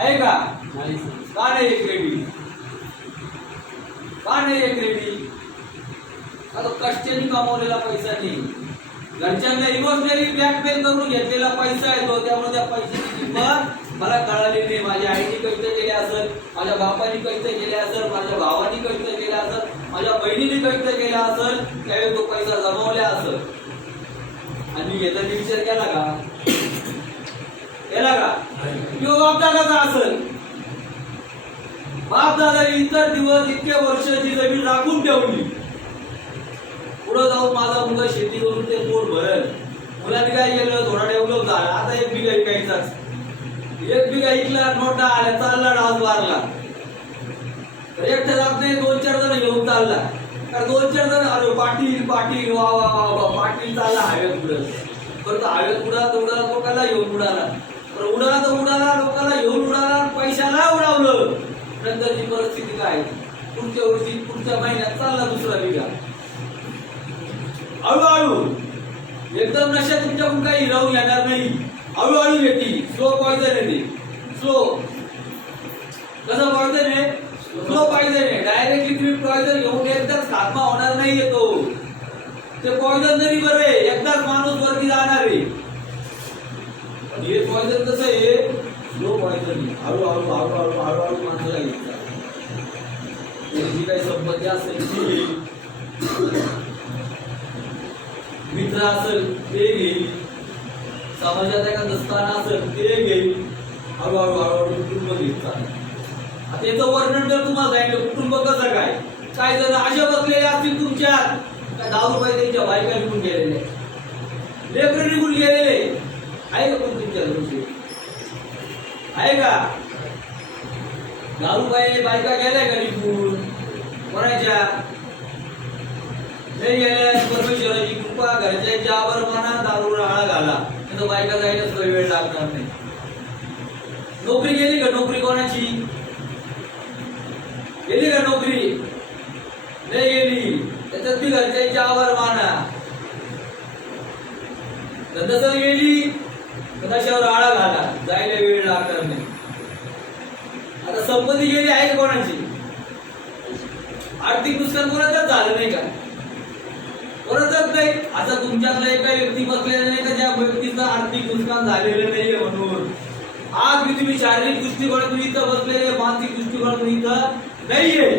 आहे का? का नाही क्रेडिट? का नाही क्रेडिट? आता कष्टाने कमावलेला पैसा नाही, घरच्यांना इमोशनली ब्लॅकमेल करून घेतलेला पैसा येतो. त्यामुळे त्या पैशाची किंमत मला कळाली नाही. माझ्या आईने कष्ट केले असेल, माझ्या बापाने कष्ट केले असेल, माझ्या भावाने कष्ट केले असेल, माझ्या बहिणीने कष्ट केले असेल, त्यावेळी तो पैसा जमवला असेल. आणि मी घेताना विचार केला का? केला का? किंवा बापदादाचा असेल, बापदादाने इतर दिवस इतके वर्षाची जमीन राखून ठेवली. पुढे जाऊन माझा मुलगा शेती करून ते पोट भरेल. मुलांनी काय केलं? थोडा डेव्हलप झाला, आता 1 बिघा ऐकायचाच. 1 बिघा ऐकला, नोटा आल्या, चालला डास मारला. एकटं जात नाही, 2-4 जण घेऊन चालला. कारण 2-4 जण अरे पाटील पाटील वा वा वा वा पाटील चालला हवेत पुढे. परत हवेत उडाला लोकांना घेऊन उडाला. उडाला तर उडाला, लोकांना घेऊन उडाला, पैशाला उडावलं. नंतरची परिस्थिती काय? पुढच्या वर्षी पुढच्या महिन्यात चालला दुसरा बिघा. हळूहळू एकदम नशा तुमच्याकडून काही हिरावून येणार नाही. हळूहळू येते. स्लो पॉइझन येते. स्लो कसं पॉइझन आहे? स्लो पॉइझन आहे. डायरेक्टली तुम्ही पॉइझन घेऊन एकदाच खात्मा होणार नाही येतो. ते पॉइझन जरी बरे एकदाच माणूस वरती जाणार आहे. पण हे पॉइझन कसं आहे? Slow poison. हळूहळू हळूहळू हळूहळू माणसाला घेतात. जी काही संपत्ती असेल, मित्र असेल ते घेईल, समाजात एखादं स्थान असेल ते घेईल. हळूहळू हळूहळू कुटुंब घेतात. आता याचं वर्णन जर तुम्हाला सांगितलं कुटुंब कसं काय, काय जण अशा बसलेले असतील तुमच्यात काय 10 रुपये त्यांच्या बायका निघून गेलेले, लेकर निघून गेलेले आहे का? पण तुमच्या दृष्टी आहे का? 10 रुपये बायका गेल्या का निघून? कोणाच्या नाही गेल्या? परमेश्वराची कृपा, घरच्याच्या आवर म्हणा, दारूला आळा घाला, तर बायका जायलाच काही वेळ लागणार नाही. नोकरी गेली का? नोकरी कोणाची गेली का? नोकरी नाही गेली, त्याच्यात ती घरच्याच्या आवर माना. धंदा गेली तर कशावर आळा घाला, जायला वेळ लागणार नाही. आता संपत्ती गेली आहे कोणाची? आर्थिक नुकसान कोणाचंच झालं नाही का? कोणाचंच नाही. आता तुमच्यातला एका व्यक्ती बसलेला नाही का ज्या व्यक्तीचं आर्थिक नुकसान झालेलं नाहीये म्हणून. आज मी तुम्ही शारीरिक दृष्टिकोनातून इथं बसलेले, मानसिक दृष्टिकोनातून इथं नाहीये.